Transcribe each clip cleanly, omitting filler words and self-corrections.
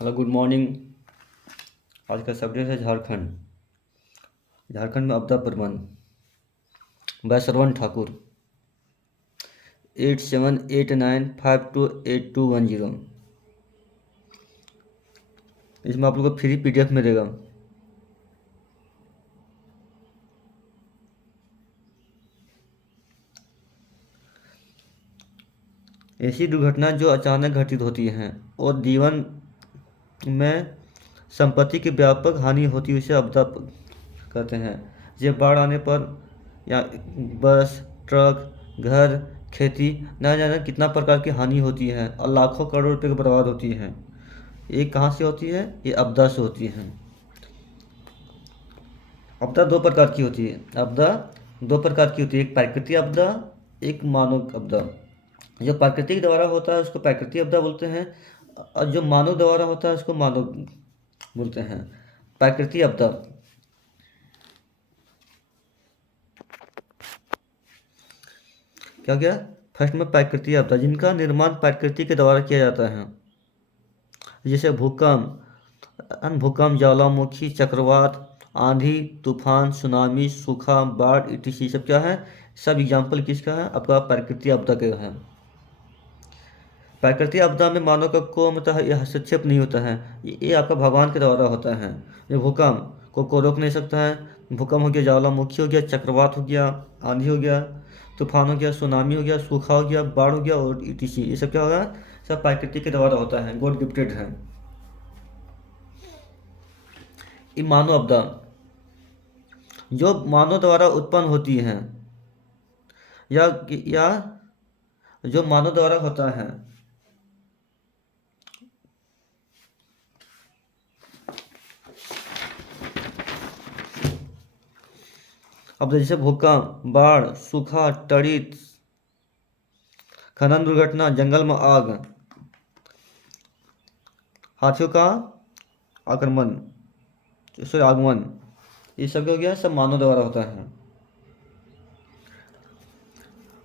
Hello good morning. आज का subject है झारखंड। झारखंड में आपदा प्रबंधन बाय श्रवण ठाकुर। 8789528210। इसमें आप लोग को फ्री पीडीएफ मिलेगा। ऐसी दुर्घटना जो अचानक घटित होती हैं और जीवन में संपत्ति की व्यापक हानि होती है उसे आपदा कहते हैं। ये बाढ़ आने पर या बस, ट्रक, घर, खेती न जाने कितना प्रकार की हानि होती है और लाखों करोड़ रुपए की बर्बाद होती है। ये कहाँ से होती है? ये आपदा से होती है। आपदा दो प्रकार की होती है। आपदा दो प्रकार की होती है, एक प्राकृतिक आपदा, एक मानव आपदा। जो प्राकृतिक द्वारा होता है उसको प्राकृतिक आपदा बोलते हैं, और जो मानव द्वारा होता है उसको मानव बोलते हैं। प्राकृतिक आपदा क्या क्या? फर्स्ट में प्राकृतिक आपदा जिनका निर्माण प्रकृति के द्वारा किया जाता है, जैसे भूकंप, ज्वालामुखी, चक्रवात, आंधी, तूफान, सुनामी, सूखा, बाढ़ इत्यादि सब क्या है? सब एग्जाम्पल किसका है? आपका प्राकृतिक आपदा का है। प्राकृतिक आपदा में मानव का को मतलब ये हस्तक्षेप नहीं होता है। ये आपका भगवान के द्वारा होता है। ये भूकंप को रोक नहीं सकता है। भूकंप हो गया, ज्वालामुखी हो गया, चक्रवात हो गया, आंधी हो गया, तूफान हो गया, सुनामी हो गया, सूखा हो गया, बाढ़ हो गया और इत्यादि ये सब क्या होगा? सब प्राकृतिक के द्वारा होता है, गॉड गिफ्टेड है। ये मानव आपदा जो मानव द्वारा उत्पन्न होती हैं या जो मानव द्वारा होता है। अब जैसे भूकंप, बाढ़, सूखा, तड़ित, खनन दुर्घटना, जंगल में आग, हाथियों का आक्रमण, सॉरी आगमन, ये सब क्या हो गया? सब मानव द्वारा होता है।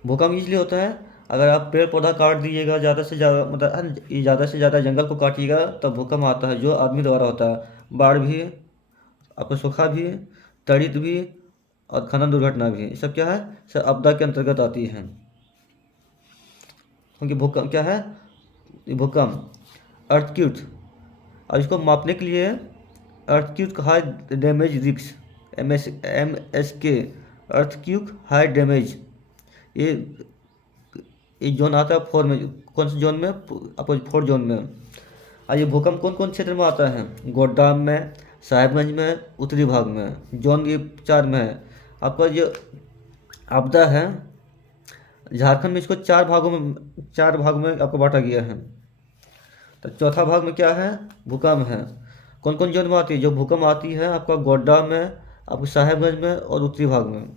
भूकंप इसलिए होता है, अगर आप पेड़ पौधा काट दीजिएगा ज़्यादा से ज़्यादा, मतलब ये ज़्यादा से ज़्यादा जंगल को काटिएगा तब भूकंप आता है, जो आदमी द्वारा होता है। बाढ़ भी, आपका सूखा भी, तड़ित भी और खनन दुर्घटना भी, ये सब क्या है? सब आपदा के अंतर्गत आती है। क्योंकि भूकंप क्या है? भूकंप अर्थक्वेक, और इसको मापने के लिए earthquake high damage risk, MSK, earthquake high damage, ये ये जोन आता है 4 में। कौन से जोन में? आपको 4 जोन में। और ये भूकंप कौन कौन क्षेत्र में आता है? गोड्डा में, साहिबगंज में, उत्तरी भाग में, जोन ये 4 में है। आपका जो आपदा है झारखंड में, इसको 4 भागों में आपको बांटा गया है। तो चौथा भाग में क्या है? भूकंप है। कौन कौन जोन में आती है? जो भूकंप आती है आपका गोड्डा में, आपको साहेबगंज में और उत्तरी भाग में।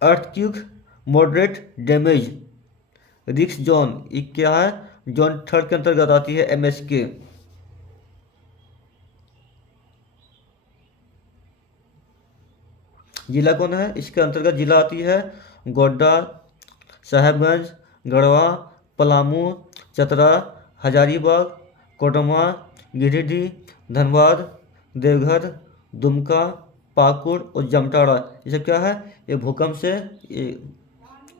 Earthquake moderate damage risk zone, ये क्या है? जोन 3 के अंतर्गत आती है, MSK। जिला कौन है? इसके अंतर्गत जिला आती है गोड्डा, साहेबगंज, गढ़वा, पलामू, चतरा, हजारीबाग, कोडरमा, गिरिडीह, धनबाद, देवघर, दुमका, पाकुड़ और जामताड़ा। ये सब क्या है? ये भूकंप से ये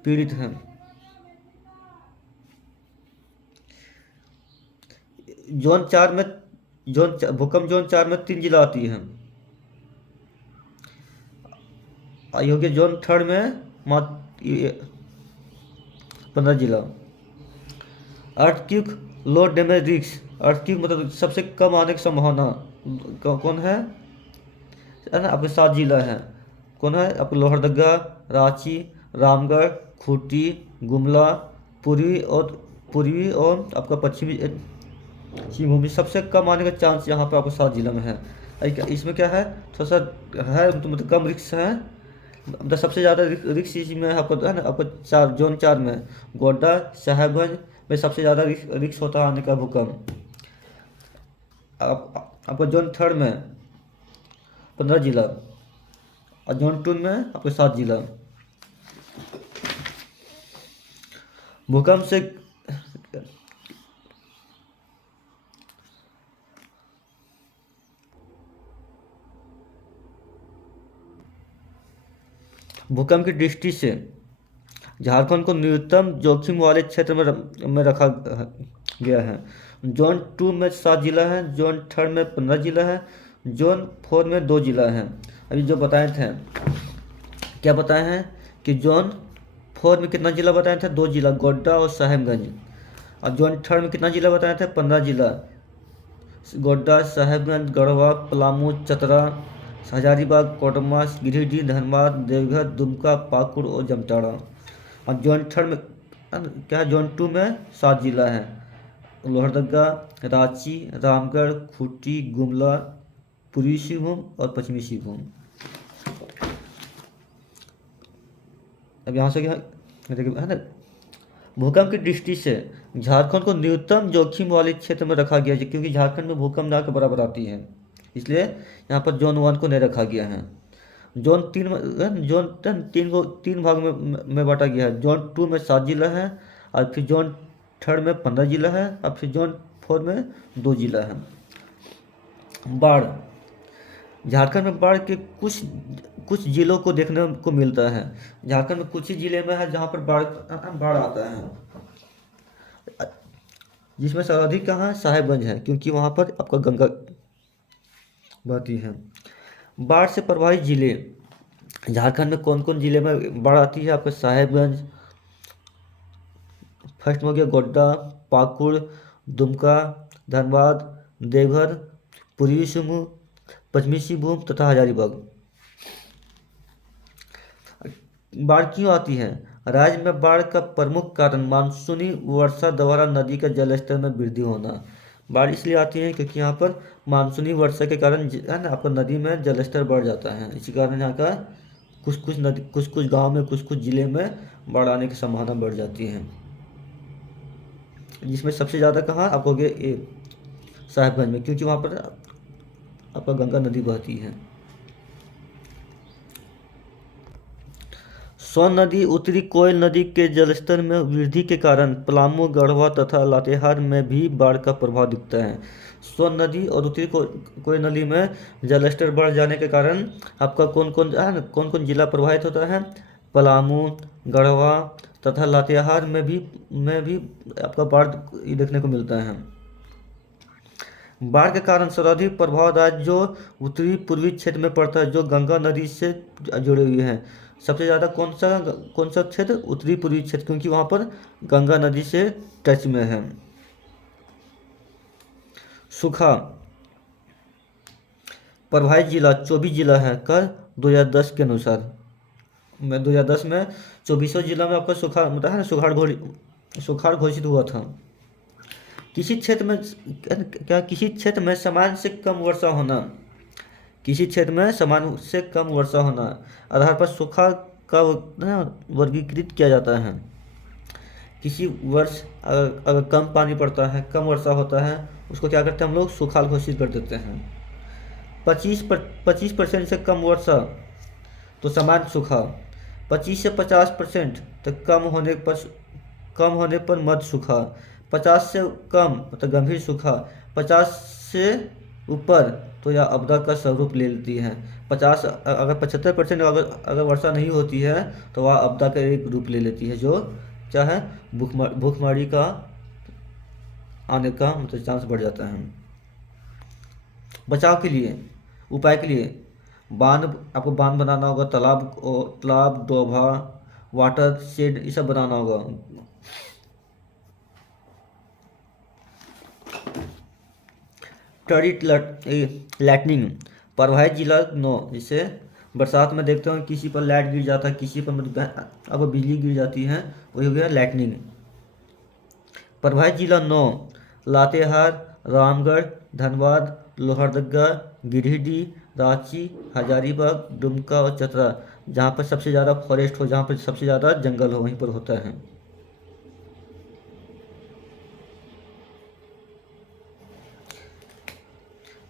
पीड़ित हैं। जोन 4 में, भूकंप जोन 4 में 3 जिला आती हैं। हो गया जोन 3 में मात्र 15 जिला। अर्थक्वेक लो डैमेज रिस्क, अर्थक्वेक मतलब सबसे कम आने की संभावना कौन है? ना आपके 7 जिला हैं। कौन है? आपको लोहरदगा, रांची, रामगढ़, खूंटी, गुमला, पूर्वी और आपका पश्चिमी भूमि। सबसे कम आने का चांस यहाँ पे आपको 7 जिला में है। इसमें क्या है? थोड़ा सा है तो मतलब कम रिस्क है। मतलब सबसे ज़्यादा रिस्क इसमें आपको है ना, आपको 4 जोन 4 में गोड्डा, साहेबगंज में सबसे ज़्यादा रिस्क होता है आने का भूकंप। आपको जोन 3 में 15 जिला और जोन 2 में आपके 7 जिला। भूकंप से भूकंप की दृष्टि से झारखंड को न्यूनतम जोखिम वाले क्षेत्र में रखा गया है। जोन 2 में 7 जिला है, जोन 3 में 15 जिला है, जोन 4 में 2 जिला है। अभी जो बताए थे, क्या बताए हैं कि जोन 4 में कितना जिला बताए थे? 2 जिला, गोड्डा और साहेबगंज। और जोन 3 में कितना जिला बताए थे? 15 जिला, गोड्डा, साहेबगंज, गढ़वा, पलामू, चतरा, हजारीबाग, कोडरमा, गिरिडीह, धनबाद, देवघर, दुमका, पाकुड़ और जामताड़ा। और जोन 3 में क्या है? जोन 2 में 7 जिला है, लोहरदगा, रांची, रामगढ़, खूंटी, गुमला, पूर्वी सिंहभूम और पश्चिमी सिंहभूम। अब यहाँ से क्या देखिए, है ना, भूकंप की दृष्टि से झारखंड को न्यूनतम जोखिम वाले क्षेत्र में रखा गया है, क्योंकि झारखंड में भूकंप ना के बराबर आती है, इसलिए यहाँ पर जोन 1 को नहीं रखा गया है। जोन 3 में, जोन 3 को 3 भाग में बांटा गया है। जोन 2 में 7 जिला है, और फिर जोन 3 में 15 जिला है, और फिर जोन 4 में 2 जिला है। बाढ़, झारखंड में बाढ़ के कुछ कुछ जिलों को देखने को मिलता है। झारखंड में कुछ ही जिले में है जहाँ पर बाढ़ आता है, जिसमें सर्वाधिक कहाँ है? साहेबगंज है, क्योंकि वहाँ पर आपका गंगा बहती है। बाढ़ से प्रभावित जिले, झारखंड में कौन कौन जिले में बाढ़ आती है? आपका साहेबगंज फर्स्ट में हो गया, गोड्डा, पाकुड़, दुमका, धनबाद, देवघर, पूर्वी सिंहभूम, पश्चिमी सिंहभूम तथा हजारीबाग। बाढ़ क्यों आती है? राज्य में बाढ़ का प्रमुख कारण मानसूनी वर्षा द्वारा नदी का जलस्तर में वृद्धि होना। बाढ़ इसलिए आती है क्योंकि यहाँ पर मानसूनी वर्षा के कारण है ना, आपका नदी में जलस्तर बढ़ जाता है। इसी कारण यहाँ का कुछ कुछ गाँव में, कुछ कुछ जिले में बाढ़ आने की संभावना बढ़ जाती है, जिसमें सबसे ज़्यादा कहाँ आपको हो गया? ये साहेबगंज में, क्योंकि वहाँ पर आपका गंगा नदी बहती है। सोन नदी, उत्तरी कोयल नदी के जलस्तर में वृद्धि के कारण पलामू, गढ़वा तथा लातेहार में भी बाढ़ का प्रभाव दिखता है। सोन नदी और उत्तरी कोयल नदी में जलस्तर बढ़ जाने के कारण आपका कौन कौन जिला प्रभावित होता है? पलामू, गढ़वा तथा लातेहार में भी आपका बाढ़ देखने को मिलता है। बाढ़ के कारण सर्वाधिक प्रभाव राज्य जो उत्तरी पूर्वी क्षेत्र में पड़ता है, जो गंगा नदी से जुड़े हुए हैं। सबसे ज़्यादा कौन सा क्षेत्र? उत्तरी पूर्वी क्षेत्र, क्योंकि वहाँ पर गंगा नदी से टच में है। सूखा प्रभावित जिला 24 जिला है कर 2010 के अनुसार। 2010 में 24 जिला में आपका सूखा मतलब है ना, सुखाड़ घोषित हुआ था। किसी क्षेत्र में सामान्य से कम वर्षा होना, किसी क्षेत्र में सामान्य से कम वर्षा होना आधार पर सूखा का वर्गीकृत किया जाता है। किसी वर्ष अगर कम पानी पड़ता है, कम वर्षा होता है, उसको क्या करते हैं हम लोग? सूखा घोषित कर देते हैं। 25% से कम वर्षा तो सामान्य सूखा, 25 से 50% तक कम होने पर मध्य सूखा, 50 से कम मतलब गंभीर सूखा, 50 से ऊपर तो यह आपदा का स्वरूप ले लेती है। 50 अगर 75% अगर वर्षा नहीं होती है तो वह आपदा का एक रूप ले लेती है, जो चाहे भूखमरी का आने का मतलब चांस बढ़ जाता है। बचाव के लिए, उपाय के लिए आपको बांध बनाना होगा, तालाब, डोभा, वाटर शेड ये सब बनाना होगा। टरी लाइटनिंग प्रभावित जिला 9, जिससे बरसात में देखते हो किसी पर लाइट गिर जाता है, किसी पर मतलब अब बिजली गिर जाती है, वही हो गया लाइटनिंग। प्रभावित जिला 9 लातेहार, रामगढ़, धनबाद, लोहरदगा, गिरिडीह, रांची, हजारीबाग, दुमका और चतरा। जहाँ पर सबसे ज़्यादा फॉरेस्ट हो, जहाँ पर सबसे ज़्यादा जंगल हो, वहीं पर होता है।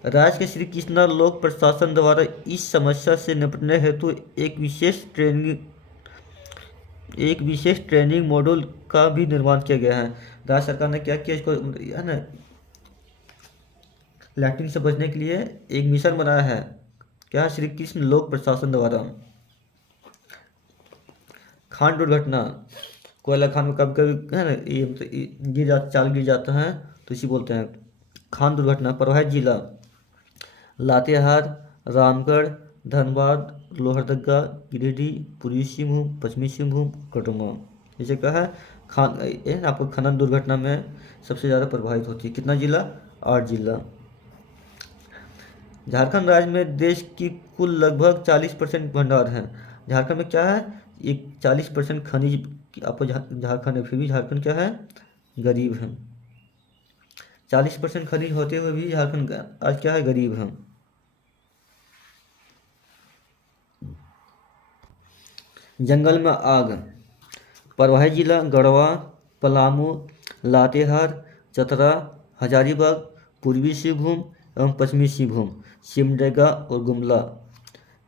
राज्य के श्री कृष्णा लोक प्रशासन द्वारा इस समस्या से निपटने हेतु एक विशेष ट्रेनिंग मॉड्यूल का भी निर्माण किया गया है। राज्य सरकार ने क्या किया, इसको है ना लाइटिंग से बचने के लिए एक मिशन बनाया है। क्या? श्री कृष्ण लोक प्रशासन द्वारा। खान दुर्घटना, कोयला खान में कभी कभी है ना ये गिर जाता, चाल गिर जाता है तो इसी बोलते हैं खान दुर्घटना। प्रभावित जिला लातेहार, रामगढ़, धनबाद, लोहरदगा, गिरिडीह, पूर्वी सिंहभूम, पश्चिमी सिंहभूम, कटुआ। जैसे क्या है खान ये ना आपको खनन दुर्घटना में सबसे ज़्यादा प्रभावित होती है। कितना जिला? 8 जिला। झारखंड राज्य में देश की कुल लगभग 40% भंडार है। झारखंड में क्या है? एक 40% खनिज आपको झारखंड है, फिर भी झारखंड क्या है? गरीब है। 40% खनिज होते हुए भी झारखंड आज क्या है? गरीब है। जंगल में आग, प्रभावित जिला गढ़वा, पलामू, लातेहार, चतरा, हजारीबाग, पूर्वी सिंहभूम एवं पश्चिमी सिंहभूम, सिमडेगा और गुमला।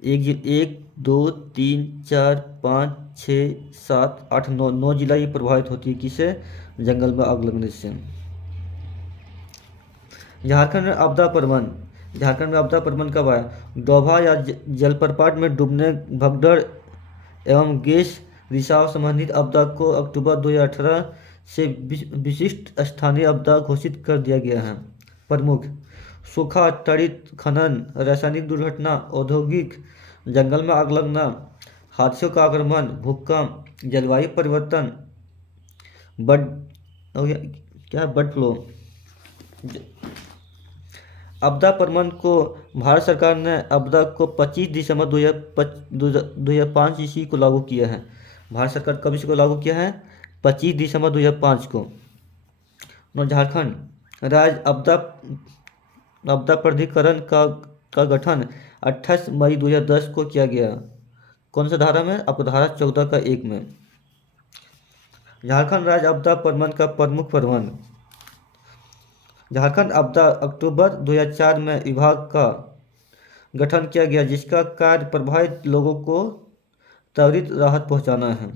1, 2, 3, 4, 5, 6, 7, 8, 9 जिला ये प्रभावित होती है किससे? जंगल में आग लगने से। झारखंड में आपदा प्रबंधन, झारखंड में आपदा प्रबंधन कब आया? डोभा या जलप्रपात में डूबने, भगदड़ एवं गैस रिसाव संबंधित आपदा को अक्टूबर 2018 से विशिष्ट स्थानीय आपदा घोषित कर दिया गया है। प्रमुख: सूखा, त्वरित खनन, रासायनिक दुर्घटना, औद्योगिक, जंगल में आग लगना, हाथियों का आक्रमण, भूकंप, जलवायु परिवर्तन, बर्ड क्या बर्ड फ्लू। आपदा प्रबंधन को भारत सरकार ने आपदा को 25 दिसंबर 2005 ईस्वी को लागू किया है। भारत सरकार कब इसको लागू किया है? 25 दिसंबर 2005 को। और झारखंड राज्य आपदा प्राधिकरण का गठन 28 मई 2010 को किया गया। कौन सा धारा में? आपको धारा 14 का 1 में। झारखंड राज्य आपदा प्रबंधन का प्रमुख प्रबंध, झारखंड आपदा अक्टूबर 2004 में विभाग का गठन किया गया जिसका कार्य प्रभावित लोगों को त्वरित राहत पहुंचाना है,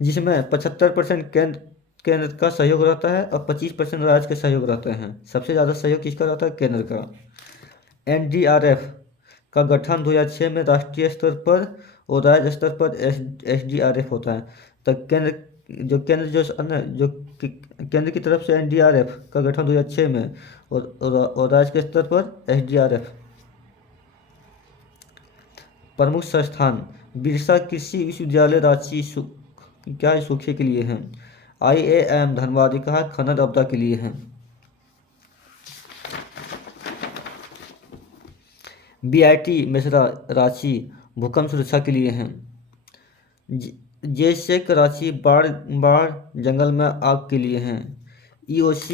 जिसमें 75% केंद्र का सहयोग रहता है और 25% राज्य का सहयोग रहता है। सबसे ज़्यादा सहयोग किसका रहता है? केंद्र का। एनडीआरएफ का गठन 2006 में राष्ट्रीय स्तर पर और राज्य स्तर पर एसडीआरएफ होता है। तो केंद्र की तरफ से एनडीआरएफ का गठन 2006 में और राज्य के स्तर पर एसडीआरएफ। प्रमुख संस्थान: बिरसा कृषि विश्वविद्यालय रांची क्या सूखे के लिए है। IIM धनबाद कहा खनन आपदा के लिए है। BIT मिश्रा रांची भूकंप सुरक्षा के लिए है। जेसेक रांची बाढ़ जंगल में आग के लिए हैं। EOC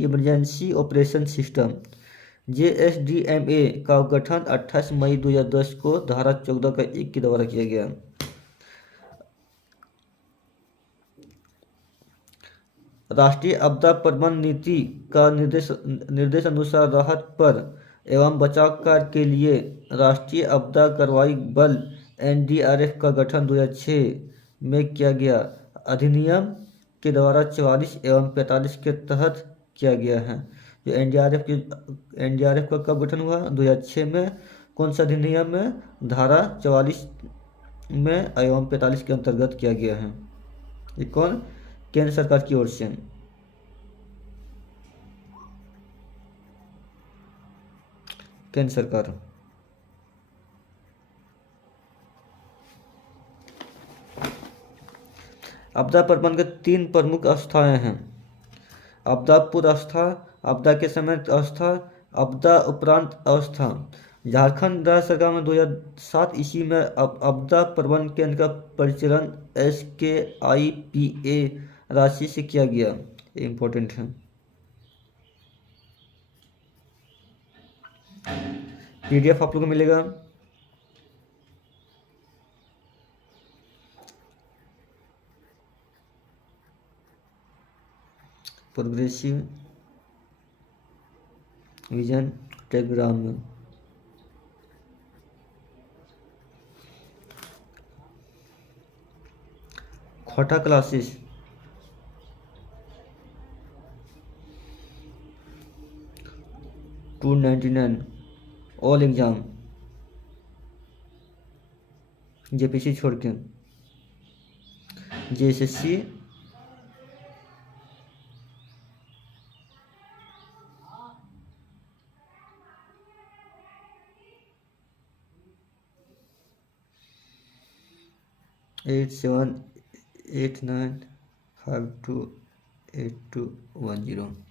emergency operation system. JSDMA का गठन 28 मई 2010 को धारा 14 का 1 के द्वारा किया गया। राष्ट्रीय आपदा प्रबंधन नीति का निर्देश अनुसार राहत पर एवं बचाव कार्य के लिए राष्ट्रीय आपदा कार्रवाई बल NDRF का गठन 2006 में किया गया। अधिनियम के द्वारा 44 एवं 45 के तहत किया गया है। जो NDRF का कब गठन हुआ? 2006 में। कौन सा अधिनियम में? धारा 44 में एवं 45 के अंतर्गत किया गया है। ये कौन? केंद्र सरकार की ओर से। केंद्र सरकार। आपदा प्रबंधन के 3 प्रमुख अवस्थाएं हैं: आपदा पूर्व अवस्था, आपदा के समय अवस्था, आपदा उपरांत अवस्था। झारखंड राज्य सरकार में 2007 ईस्वी में आपदा प्रबंधन केंद्र का परिचालन SKIPA राशि से किया गया। ये इम्पोर्टेंट है। PDF आप लोगों को मिलेगा। प्रोग्रेसिव विजन टेलीग्राम में। खोटा क्लासेस $299 ऑल एग्जाम। जेपीसी छोड़ के, जेएसएससी, 8789528210।